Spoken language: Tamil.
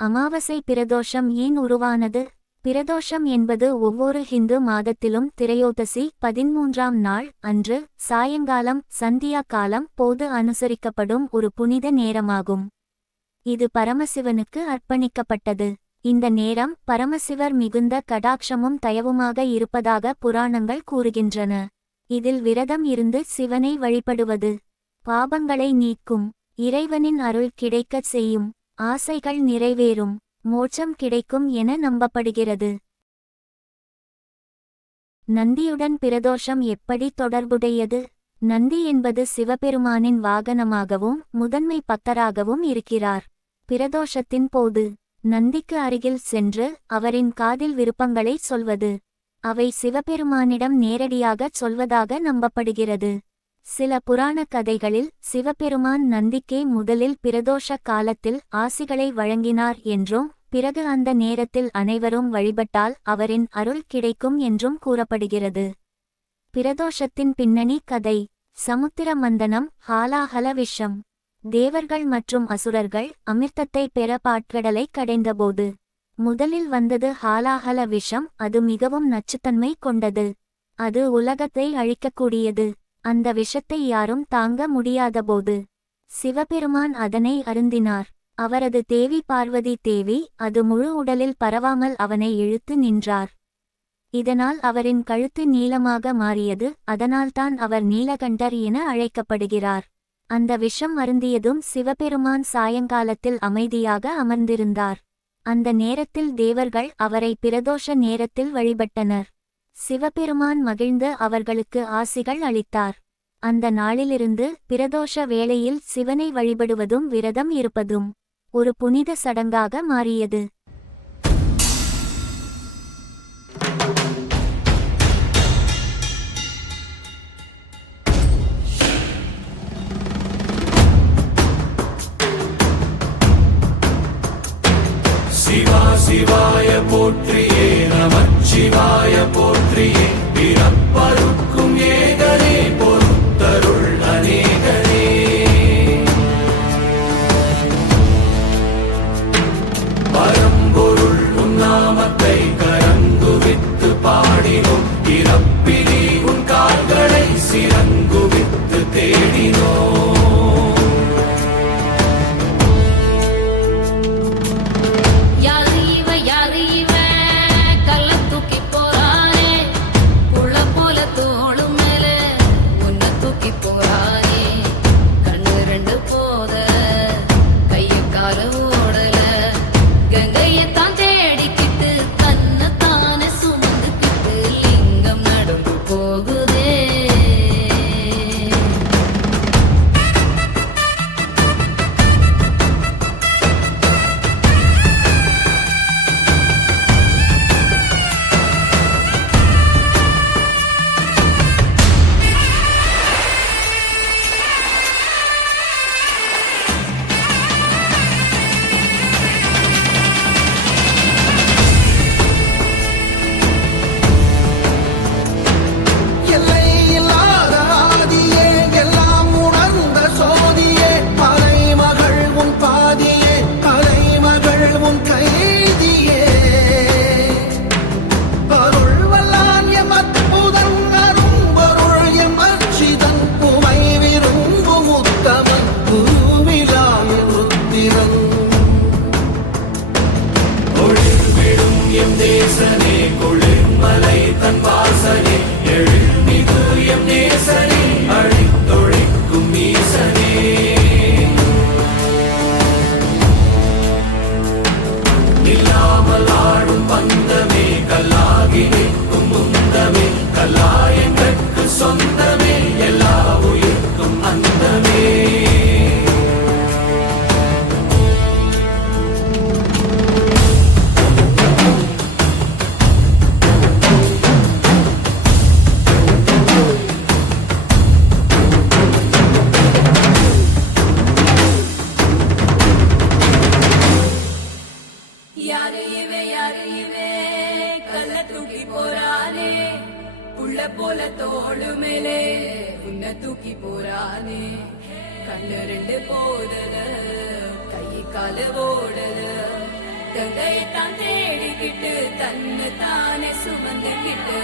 அமாவாசை பிரதோஷம் ஏன் உருவானது? பிரதோஷம் என்பது ஒவ்வொரு ஹிந்து மாதத்திலும் திரையோதசி பதிமூன்றாம் நாள் அன்று சாயங்காலம் சந்தியா காலம் போது அனுசரிக்கப்படும் ஒரு புனித நேரமாகும். இது பரமசிவனுக்கு அர்ப்பணிக்கப்பட்டது. இந்த நேரம் பரமசிவர் மிகுந்த கடாட்சமும் தயவுமாக இருப்பதாக புராணங்கள் கூறுகின்றன. இதில் விரதம் இருந்து சிவனை வழிபடுவது பாபங்களை நீக்கும் இறைவனின் அருள் கிடைக்கச் செய்யும் ஆசைகள் நிறைவேறும் மோட்சம் கிடைக்கும் என நம்பப்படுகிறது. நந்தியுடன் பிரதோஷம் எப்படி தொடர்புடையது? நந்தி என்பது சிவபெருமானின் வாகனமாகவும் முதன்மை பக்தராகவும் இருக்கிறார். பிரதோஷத்தின் போது நந்திக்கு அருகில் சென்று அவரின் காதில் விருப்பங்களை சொல்வது. அவை சிவபெருமானிடம் நேரடியாகச் சொல்வதாக நம்பப்படுகிறது. சில புராண கதைகளில் சிவபெருமான் நந்திக்கே முதலில் பிரதோஷ காலத்தில் ஆசிகளை வழங்கினார் என்றும் பிறகு அந்த நேரத்தில் அனைவரும் வழிபட்டால் அவரின் அருள் கிடைக்கும் என்றும் கூறப்படுகிறது. பிரதோஷத்தின் பின்னணி கதை சமுத்திர மந்தனம் ஹாலாஹல விஷம். தேவர்கள் மற்றும் அசுரர்கள் அமிர்தத்தை பெற பாட்கடலை கடைந்தபோது முதலில் வந்தது ஹாலாஹல விஷம் அது மிகவும் நச்சுத்தன்மை கொண்டது. அது உலகத்தை அழிக்கக்கூடியது. அந்த விஷத்தை யாரும் தாங்க முடியாதபோது சிவபெருமான் அதனை அருந்தினார். அவரது தேவி பார்வதி தேவி அது முழு உடலில் பரவாமல் அவனை இழுத்து நின்றார். இதனால் அவரின் கழுத்து நீளமாக மாறியது அதனால்தான் அவர் நீலகண்டர் என அழைக்கப்படுகிறார். அந்த விஷம் அருந்தியதும் சிவபெருமான் சாயங்காலத்தில் அமைதியாக அமர்ந்திருந்தார். அந்த நேரத்தில் தேவர்கள் அவரை பிரதோஷ நேரத்தில் வழிபட்டனர். சிவபெருமான் மகிழ்ந்து அவர்களுக்கு ஆசிகள் அளித்தார். அந்த நாளிலிருந்து பிரதோஷ வேளையில் சிவனை வழிபடுவதும் விரதம் இருப்பதும் ஒரு புனித சடங்காக மாறியது. சிவா சிவாய போற்றி போற்றியே பிறப்பருக்கும் கல்லாயங்கட்கு போல தோளு மேலே உன்னை தூக்கி போறானே. கண்ணு ரெண்டு போதல கை கால ஓடல கங்கையை தான் தேடிக்கிட்டு தன்னு தானே சுமந்துக்கிட்டு